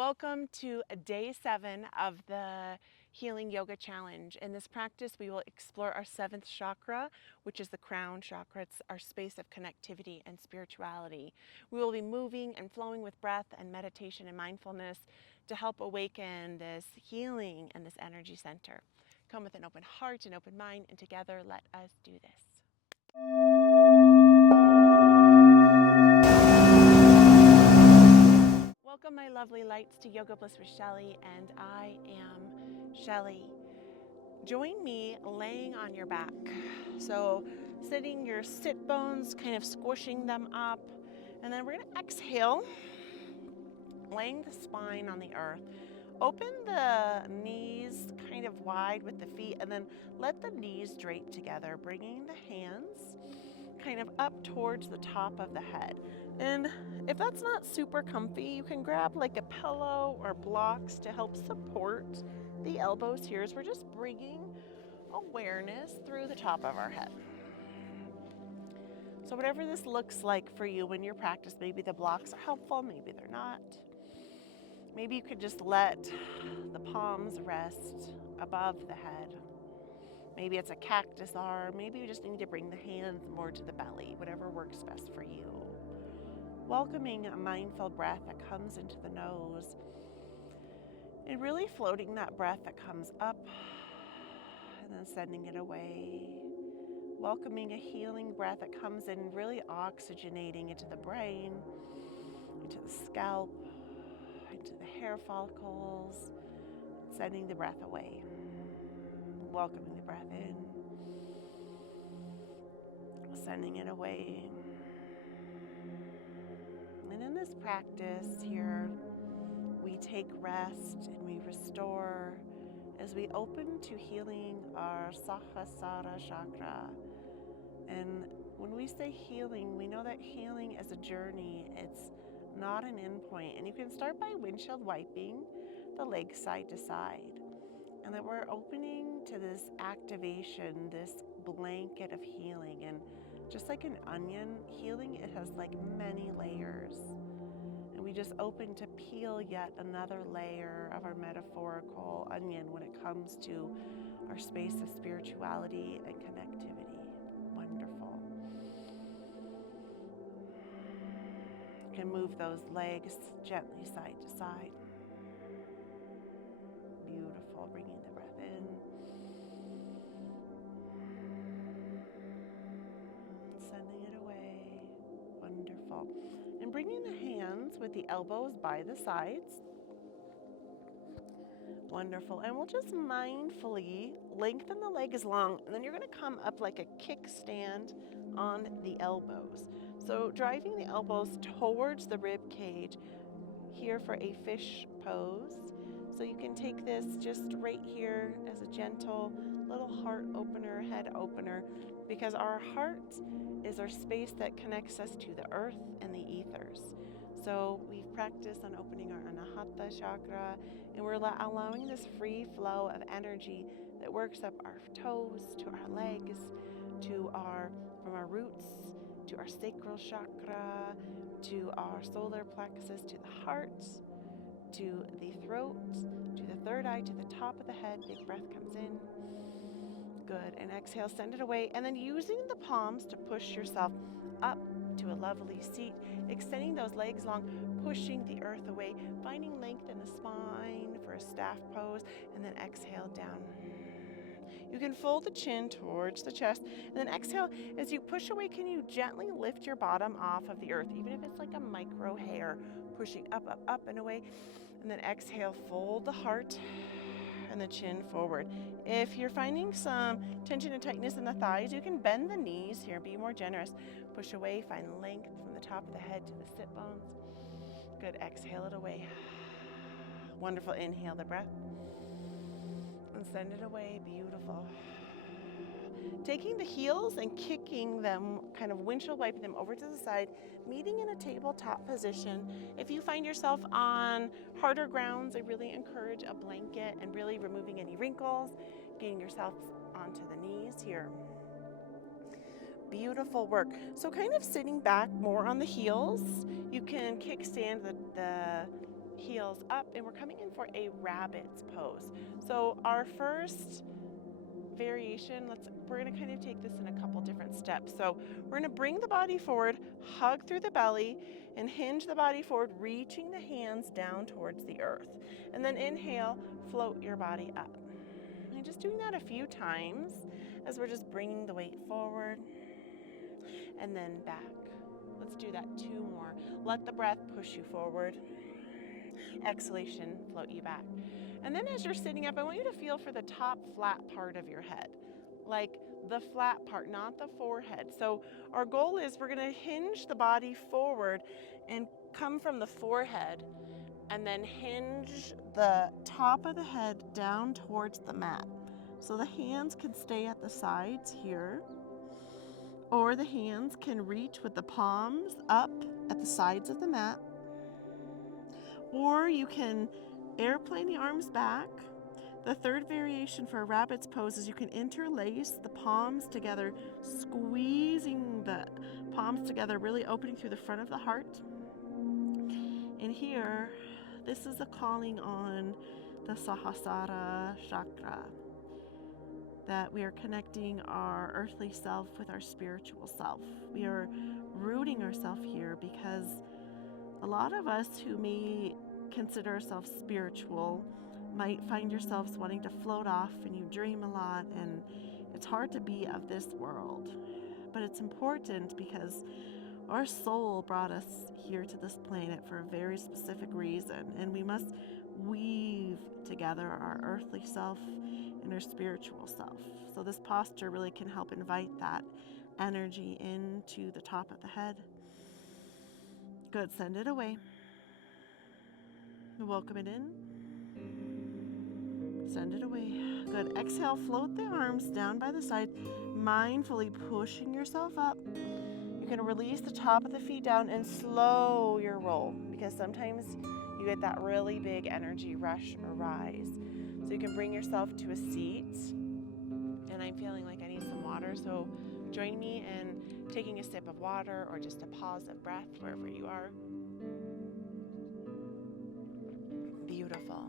Welcome to day 7 of the Healing Yoga Challenge. In this practice, we will explore our 7th chakra, which is the crown chakra. It's our space of connectivity and spirituality. We will be moving and flowing with breath and meditation and mindfulness to help awaken this healing and this energy center. Come with an open heart and open mind, and together let us do this. Welcome, my lovely lights, to Yoga Bliss with Shelly, and I am Shelly. Join me laying on your back. So sitting your sit bones, kind of squishing them up, and then we're going to exhale, laying the spine on the earth. Open the knees kind of wide with the feet, and then let the knees drape together, bringing the hands kind of up towards the top of the head. And if that's not super comfy, you can grab like a pillow or blocks to help support the elbows here as we're just bringing awareness through the top of our head. So whatever this looks like for you in your practice, maybe the blocks are helpful, maybe they're not. Maybe you could just let the palms rest above the head. Maybe it's a cactus arm. Maybe you just need to bring the hands more to the belly, whatever works best for you. Welcoming a mindful breath that comes into the nose and really floating that breath that comes up and then sending it away. Welcoming a healing breath that comes in, really oxygenating into the brain, into the scalp, into the hair follicles, sending the breath away. Welcoming the breath in, sending it away. And in this practice here, we take rest and we restore as we open to healing our Sahasrara chakra. And when we say healing, we know that healing is a journey. It's not an endpoint. And you can start by windshield wiping the legs side to side. And that we're opening to this activation, this blanket of healing. And just like an onion, healing, it has like many layers. And we just open to peel yet another layer of our metaphorical onion when it comes to our space of spirituality and connectivity. Wonderful. You can move those legs gently side to side. Beautiful. Bringing the breath in. Sending it away. Wonderful. And bringing the hands with the elbows by the sides. Wonderful. And we'll just mindfully lengthen the legs long, and then you're going to come up like a kickstand on the elbows. So driving the elbows towards the rib cage here for a fish pose. So you can take this just right here as a gentle little heart opener, head opener, because our heart is our space that connects us to the earth and the ethers. So we've practiced on opening our Anahata chakra, and we're allowing this free flow of energy that works up our toes to our legs, from our roots to our sacral chakra, to our solar plexus, to the heart, to the throat, to the third eye, to the top of the head. Big breath comes in. Good. And exhale, send it away. And then using the palms to push yourself up to a lovely seat, extending those legs long, pushing the earth away, finding length in the spine for a staff pose, and then exhale down. You can fold the chin towards the chest, and then exhale. As you push away, can you gently lift your bottom off of the earth, even if it's like a micro hair, pushing up, up, up, and away. And then exhale, fold the heart and the chin forward. If you're finding some tension and tightness in the thighs, you can bend the knees here, be more generous. Push away, find length from the top of the head to the sit bones. Good, exhale it away. Wonderful, inhale the breath. And send it away, beautiful. Taking the heels and kicking them, kind of windshield wiping them over to the side, meeting in a tabletop position. If you find yourself on harder grounds, I really encourage a blanket and really removing any wrinkles, getting yourself onto the knees here. Beautiful work. So kind of sitting back more on the heels, you can kickstand the heels up, and we're coming in for a rabbit's pose. So our first variation, we're going to kind of take this in a couple different steps. So we're going to bring the body forward, hug through the belly, and hinge the body forward, reaching the hands down towards the earth. And then inhale, float your body up. And just doing that a few times as we're just bringing the weight forward and then back. Let's do that 2 more. Let the breath push you forward. Exhalation, float you back. And then as you're sitting up, I want you to feel for the top flat part of your head, like the flat part, not the forehead. So our goal is we're going to hinge the body forward and come from the forehead and then hinge the top of the head down towards the mat. So the hands can stay at the sides here, or the hands can reach with the palms up at the sides of the mat, or you can airplane the arms back. The third variation for a rabbit's pose is you can interlace the palms together, squeezing the palms together, really opening through the front of the heart. And here, this is a calling on the Sahasrara Chakra, that we are connecting our earthly self with our spiritual self. We are rooting ourselves here because a lot of us who may consider ourselves spiritual might find yourselves wanting to float off, and you dream a lot, and it's hard to be of this world. But it's important because our soul brought us here to this planet for a very specific reason, and we must weave together our earthly self and our spiritual self. So this posture really can help invite that energy into the top of the head. Good, send it away. Welcome it in. Send it away. Good, exhale, float the arms down by the side, mindfully pushing yourself up. You can release the top of the feet down and slow your roll, because sometimes you get that really big energy rush or rise. So you can bring yourself to a seat, and I'm feeling like I need some water, so join me in taking a sip of water or just a pause of breath wherever you are. Beautiful.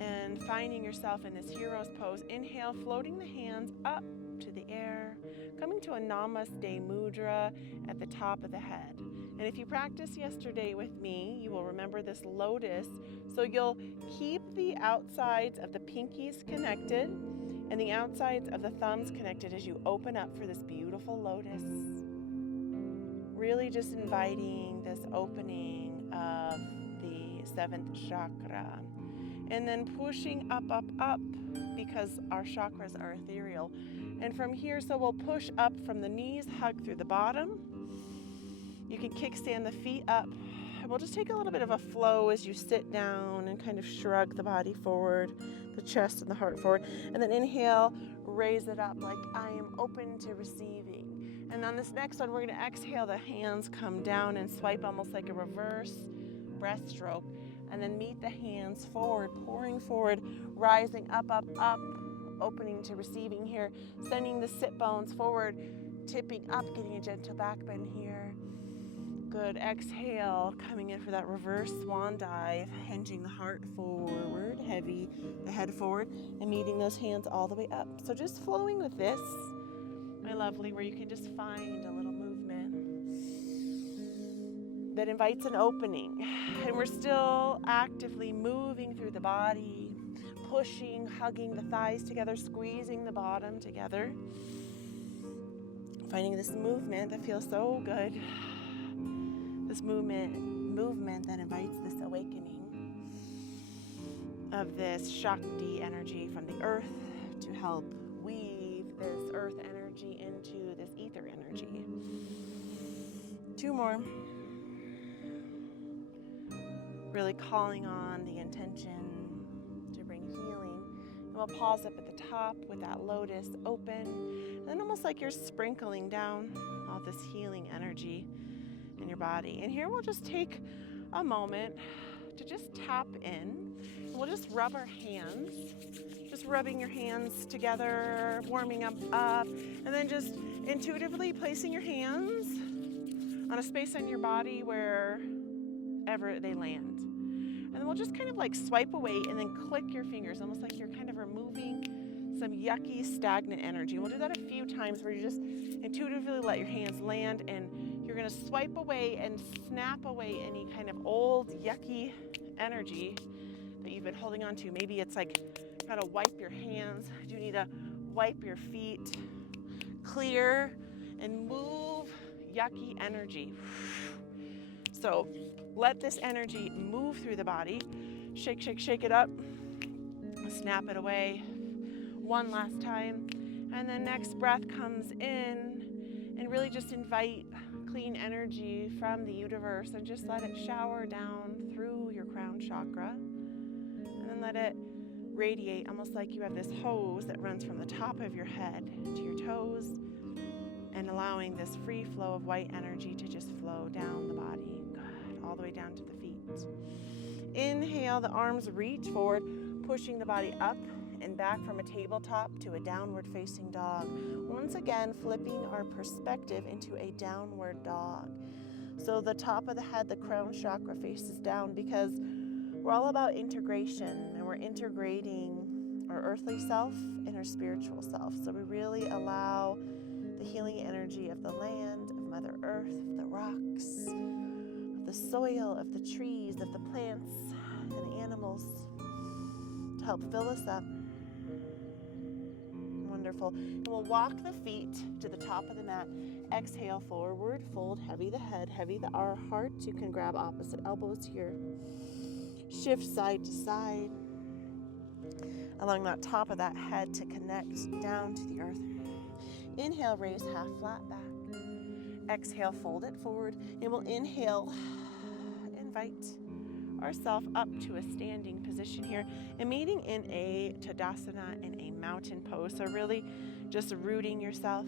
And finding yourself in this hero's pose, inhale, floating the hands up to the air, coming to a Namaste Mudra at the top of the head. And if you practiced yesterday with me, you will remember this lotus. So you'll keep the outsides of the pinkies connected and the outsides of the thumbs connected as you open up for this beautiful lotus. Really just inviting this opening of the 7th chakra. And then pushing up, up, up, because our chakras are ethereal. And from here, so we'll push up from the knees, hug through the bottom. You can kickstand the feet up. And we'll just take a little bit of a flow as you sit down and kind of shrug the body forward, the chest and the heart forward. And then inhale, raise it up like I am open to receiving. And on this next one, we're going to exhale, the hands come down and swipe almost like a reverse breaststroke. And then meet the hands forward, pouring forward, rising up, up, up, opening to receiving here, sending the sit bones forward, tipping up, getting a gentle back bend here. Good, exhale, coming in for that reverse swan dive, hinging the heart forward, heavy, the head forward, and meeting those hands all the way up. So just flowing with this, my lovely, where you can just find a little movement that invites an opening. And we're still actively moving through the body, pushing, hugging the thighs together, squeezing the bottom together. Finding this movement that feels so good. This movement that invites this awakening of this Shakti energy from the earth to help weave this earth energy into this ether energy. 2 more. Really calling on the intention to bring healing. And we'll pause up at the top with that lotus open. And then almost like you're sprinkling down all this healing energy in your body. And here we'll just take a moment to just tap in. We'll just rub our hands. Just rubbing your hands together, warming up, and then just intuitively placing your hands on a space on your body wherever they land. And then we'll just kind of like swipe away and then click your fingers, almost like you're kind of removing some yucky, stagnant energy. And we'll do that a few times where you just intuitively let your hands land, and you're gonna swipe away and snap away any kind of old, yucky energy that you've been holding on to. Maybe it's like you gotta wipe your hands. You need to wipe your feet, clear and move yucky energy. So let this energy move through the body. Shake, shake, shake it up. Snap it away. One last time. And then next breath comes in, and really just invite clean energy from the universe and just let it shower down through your crown chakra. And then let it radiate almost like you have this hose that runs from the top of your head to your toes, and allowing this free flow of white energy to just flow down the body. Good. All the way down to the feet. Inhale, the arms reach forward, pushing the body up and back from a tabletop to a downward facing dog. Once again, flipping our perspective into a downward dog. So the top of the head, the crown chakra, faces down, because we're all about integration, and we're integrating our earthly self and our spiritual self. So we really allow the healing energy of the land, of Mother Earth, of the rocks, of the soil, of the trees, of the plants and the animals to help fill us up. Wonderful. And we'll walk the feet to the top of the mat. Exhale, forward fold, heavy the head, heavy our heart. You can grab opposite elbows here. Shift side to side, allowing that top of that head to connect down to the earth. Inhale, raise half flat back. Exhale, fold it forward. And we'll inhale, invite ourselves up to a standing position here, and meeting in a Tadasana, in a mountain pose. So really just rooting yourself,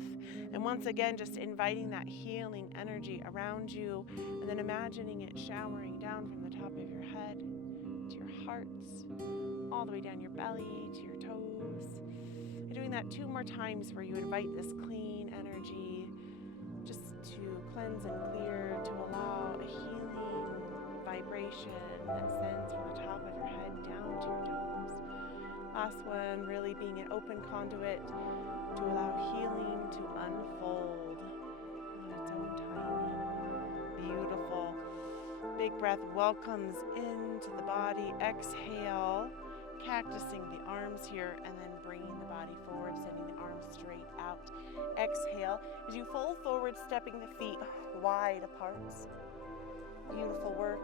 and once again just inviting that healing energy around you, and then imagining it showering down from the top of your head to your heart, all the way down your belly to your toes. You're doing that 2 more times, where you invite this clean energy just to cleanse and clear, to allow a healing vibration that sends from the top of your head down to your toes. Last one, really being an open conduit to allow healing to unfold on its own timing. Beautiful. Big breath welcomes into the body. Exhale, cactusing the arms here, and then bringing the body forward, sending the arms straight out. Exhale as you fold forward, stepping the feet wide apart. Beautiful work.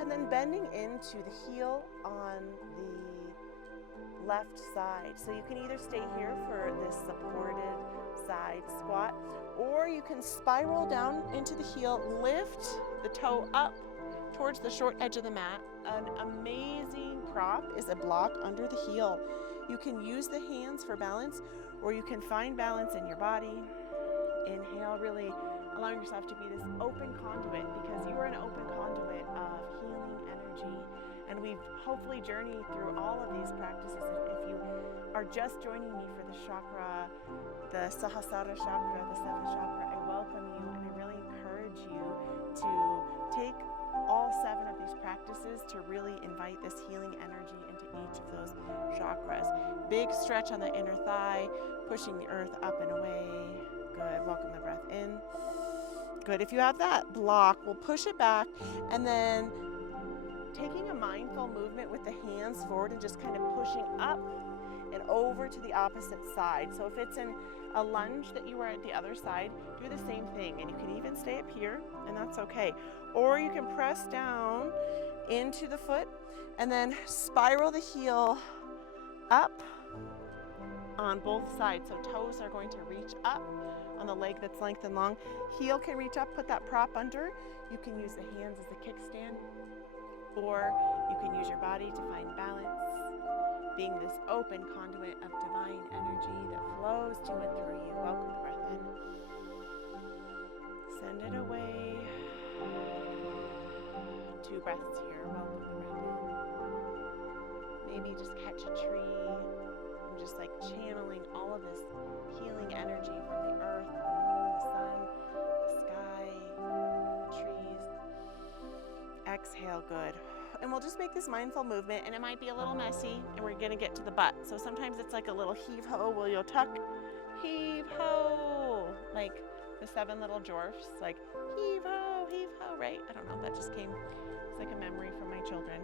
And then bending into the heel on the left side. So you can either stay here for this supported side squat, or you can spiral down into the heel, lift the toe up towards the short edge of the mat. An amazing prop is a block under the heel. You can use the hands for balance, or you can find balance in your body. Inhale, really allowing yourself to be this open conduit, because you are an open conduit of healing energy. And we've hopefully journeyed through all of these practices. If you are just joining me for the chakra, the Sahasrara chakra, the 7th chakra, I welcome you, and I really encourage you to take all 7 of these practices to really invite this healing energy into each of those chakras. Big stretch on the inner thigh, pushing the earth up and away. Good. Welcome the breath in. Good. If you have that block, we'll push it back, and then taking a mindful movement with the hands forward and just kind of pushing up and over to the opposite side. So if it's in a lunge that you were at the other side, do the same thing, and you can even stay up here, and that's okay. Or you can press down into the foot and then spiral the heel up on both sides. So toes are going to reach up on the leg that's lengthened long. Heel can reach up, put that prop under. You can use the hands as a kickstand, or you can use your body to find balance, being this open conduit of divine energy that flows to and through you. Welcome the breath in. Send it away. 2 breaths here. Welcome the breath in. Maybe just catch a tree and just like channeling all of this healing energy from the earth, the moon, the sun, the sky, the trees. Exhale, good. And we'll just make this mindful movement, and it might be a little messy, and we're gonna get to the butt. So sometimes it's like a little heave-ho where you'll tuck, heave-ho, like the 7 little dwarfs, like heave-ho, right? I don't know, that just came, it's like a memory from my children.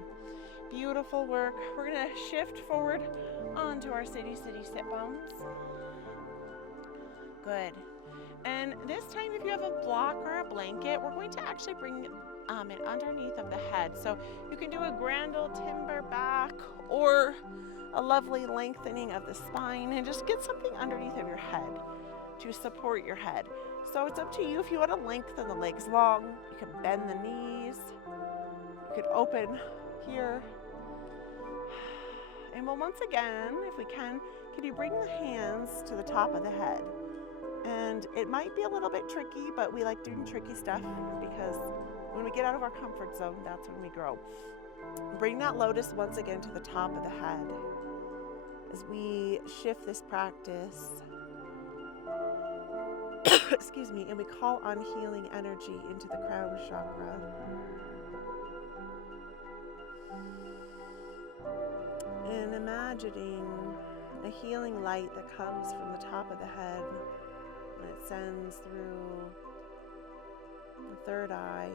Beautiful work. We're gonna shift forward onto our sit bones. Good. And this time, if you have a block or a blanket, we're going to actually bring it underneath of the head. So you can do a grand old timber back or a lovely lengthening of the spine, and just get something underneath of your head to support your head. So it's up to you if you want to lengthen the legs long. You can bend the knees. You could open here. And we'll once again, if we can you bring the hands to the top of the head? And it might be a little bit tricky, but we like doing tricky stuff because when we get out of our comfort zone, that's when we grow. Bring that lotus once again to the top of the head as we shift this practice. Excuse me, and we call on healing energy into the crown chakra. And imagining a healing light that comes from the top of the head and it sends through the third eye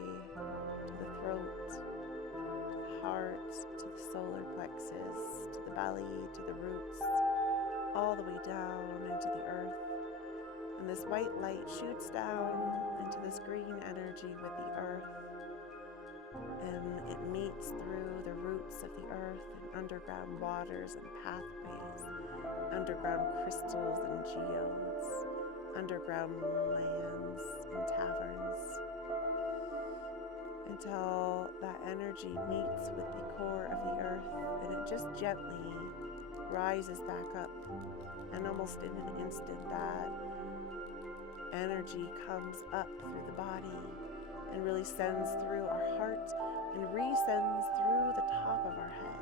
to the throat, to the heart, to the solar plexus, to the belly, to the roots, all the way down into the earth. And this white light shoots down into this green energy with the earth, and it meets through the roots of the earth and underground waters and pathways, underground crystals and geodes, underground lands and taverns, until that energy meets with the core of the earth, and it just gently rises back up, and almost in an instant that energy comes up through the body and really sends through our heart and resends through the top of our head.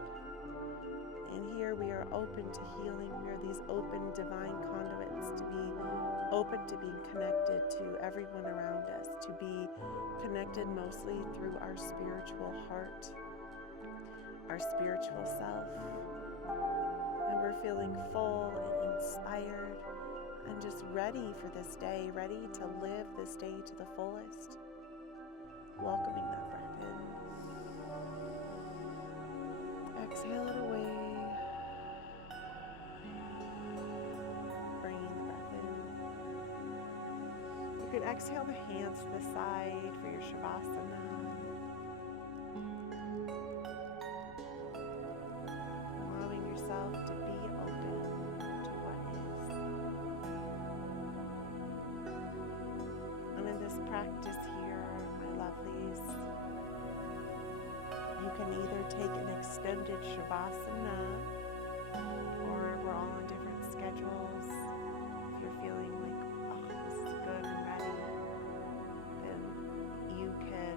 And here we are open to healing. We are these open divine conduits to be open to being connected to everyone around us, to be connected mostly through our spiritual heart, our spiritual self. And we're feeling full and inspired and just ready for this day, ready to live this day to the fullest. Welcoming that breath in. Exhale it away. Bringing the breath in. You can exhale the hands to the side for your Shavasana. Allowing yourself to be open to what is. And in this practice here, my lovelies, you can either take an extended Shavasana, or we're all on different schedules. If you're feeling like, oh, this is good and ready, then you can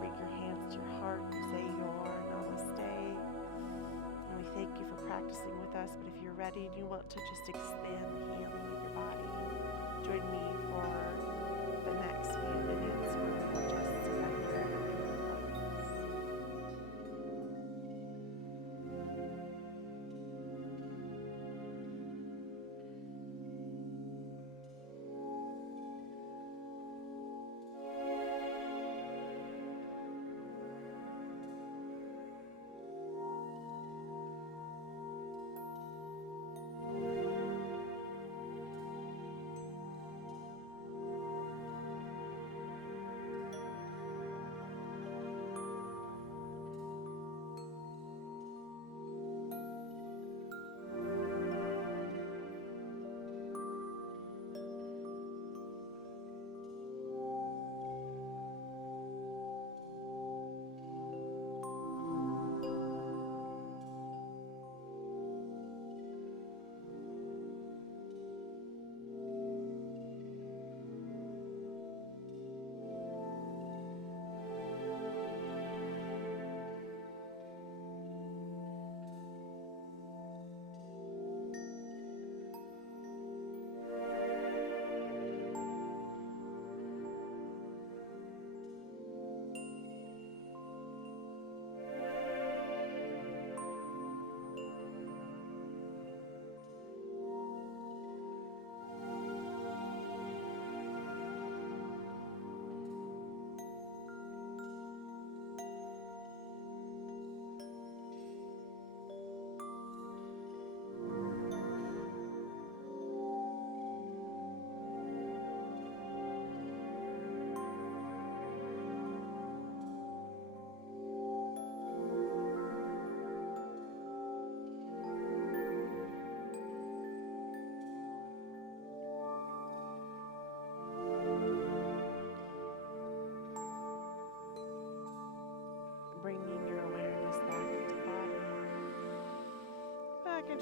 bring your hands to your heart and say your namaste. And we thank you for practicing with us. But if you're ready and you want to just expand the healing of your body, join me for the next few minutes where we will just surrender and relax.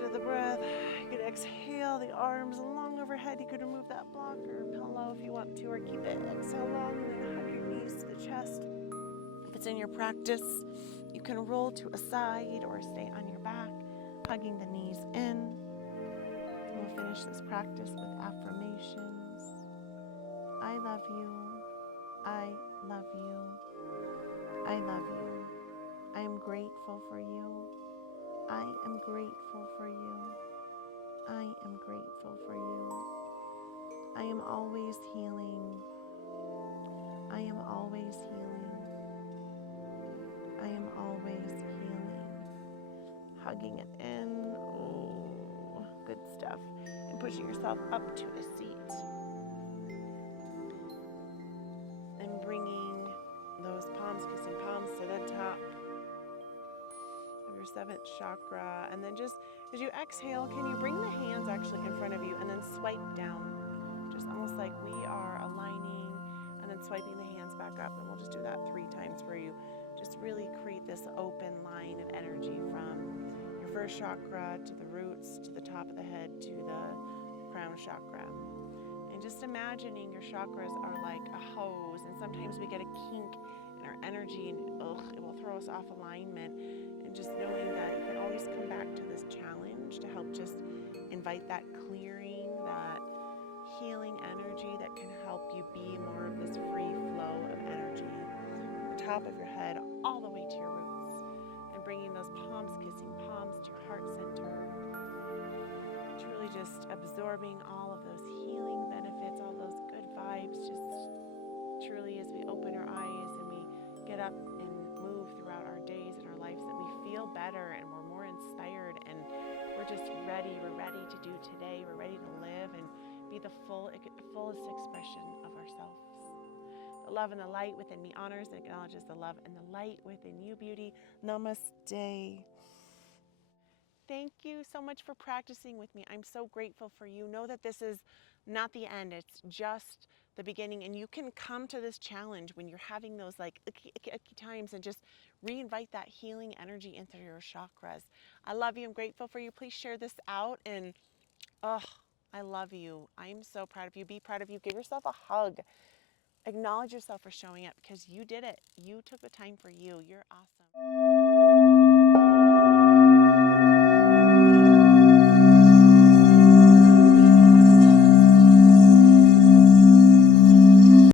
into the breath. You can exhale the arms long overhead. You could remove that block or pillow if you want to, or keep it. Exhale long and then hug your knees to the chest. If it's in your practice, you can roll to a side or stay on your back, hugging the knees in. We'll finish this practice with affirmations. I love you. I love you. I love you. I am grateful for you. I am grateful for you. I am grateful for you. I am always healing. I am always healing. I am always healing. Hugging it in. Oh, good stuff. And pushing yourself up to a seat. And bringing those palms, kissing palms to the top of your 7th chakra. And then just as you exhale, can you bring the hands actually in front of you and then swipe down? Just almost like we are aligning and then swiping the hands back up. And we'll just do that 3 times where you just really create this open line of energy from your 1st chakra to the roots, to the top of the head, to the crown chakra. And just imagining your chakras are like a hose, and sometimes we get a kink in our energy and it will throw us off alignment. And just knowing that you can always come back to this challenge to help just invite that clearing, that healing energy that can help you be more of this free flow of energy. The top of your head all the way to your roots, and bringing those palms, kissing palms to your heart center. Truly just absorbing all of those healing benefits, all those good vibes, just truly as we open our eyes and we get up and move throughout our days and our lives, that we feel better and we're more inspired and we're just ready. We're ready to do today. We're ready to live and be the fullest expression of ourselves. The love and the light within me honors and acknowledges the love and the light within you, beauty. Namaste. Thank you so much for practicing with me. I'm so grateful for you. Know that this is not the end. It's just the beginning. And you can come to this challenge when you're having those like icky times and just reinvite that healing energy into your chakras. I love you. I'm grateful for you. Please share this out. And I love you. I'm so proud of you. Be proud of you. Give yourself a hug. Acknowledge yourself for showing up because you did it. You took the time for you. You're awesome.